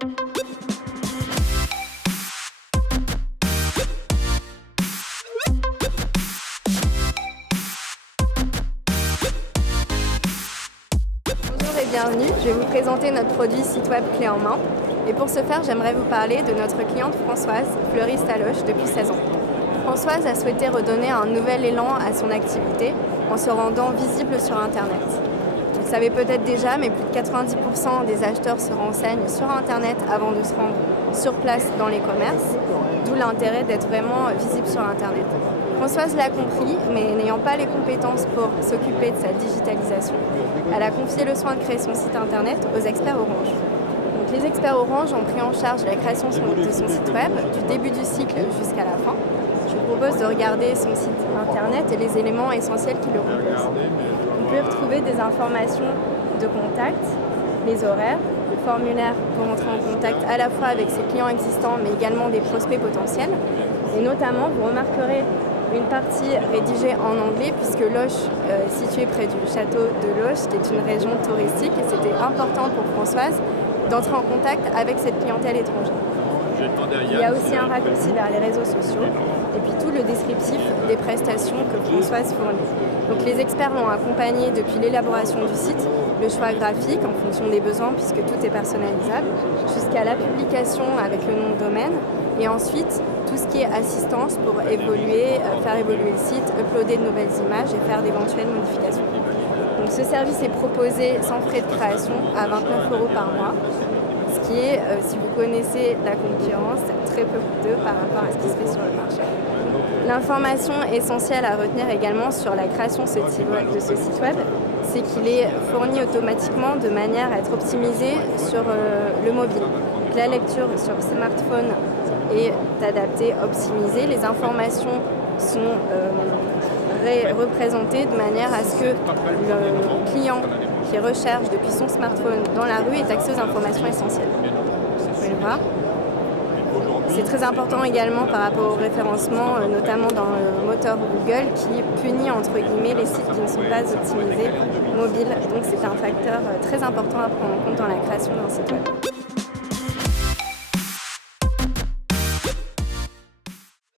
Bonjour et bienvenue, je vais vous présenter notre produit site web clé en main. Et pour ce faire, j'aimerais vous parler de notre cliente Françoise, fleuriste à Loches depuis 16 ans. Françoise a souhaité redonner un nouvel élan à son activité en se rendant visible sur Internet. Vous le savez peut-être déjà, mais plus de 90% des acheteurs se renseignent sur Internet avant de se rendre sur place dans les commerces, d'où l'intérêt d'être vraiment visible sur Internet. Françoise l'a compris, mais n'ayant pas les compétences pour s'occuper de sa digitalisation, elle a confié le soin de créer son site Internet aux experts Orange. Donc, les experts Orange ont pris en charge la création de son site web, du début du cycle jusqu'à la fin. Je vous propose de regarder son site Internet et les éléments essentiels qui le composent. Vous pouvez retrouver des informations de contact, les horaires, le formulaire pour entrer en contact à la fois avec ses clients existants mais également des prospects potentiels. Et notamment, vous remarquerez une partie rédigée en anglais puisque Loches est située près du château de Loches qui est une région touristique et c'était important pour Françoise d'entrer en contact avec cette clientèle étrangère. Il y a aussi un raccourci vers les réseaux sociaux et puis tout le descriptif des prestations que Françoise fournit. Donc les experts l'ont accompagné depuis l'élaboration du site, le choix graphique en fonction des besoins puisque tout est personnalisable, jusqu'à la publication avec le nom de domaine et ensuite tout ce qui est assistance pour faire évoluer le site, uploader de nouvelles images et faire d'éventuelles modifications. Donc ce service est proposé sans frais de création à 29 € par mois. Ce qui est, si vous connaissez la concurrence, très peu coûteux par rapport à ce qui se fait sur le marché. L'information essentielle à retenir également sur la création de ce site web, c'est qu'il est fourni automatiquement de manière à être optimisé sur le mobile. Donc, la lecture sur smartphone est adaptée, optimisée. Les informations sont représentées de manière à ce que le client qui recherche depuis son smartphone dans la rue ait accès aux informations essentielles. Vous pouvez le voir. C'est très important également par rapport au référencement, notamment dans le moteur Google qui punit entre guillemets les sites qui ne sont pas optimisés mobiles. Donc c'est un facteur très important à prendre en compte dans la création d'un site web.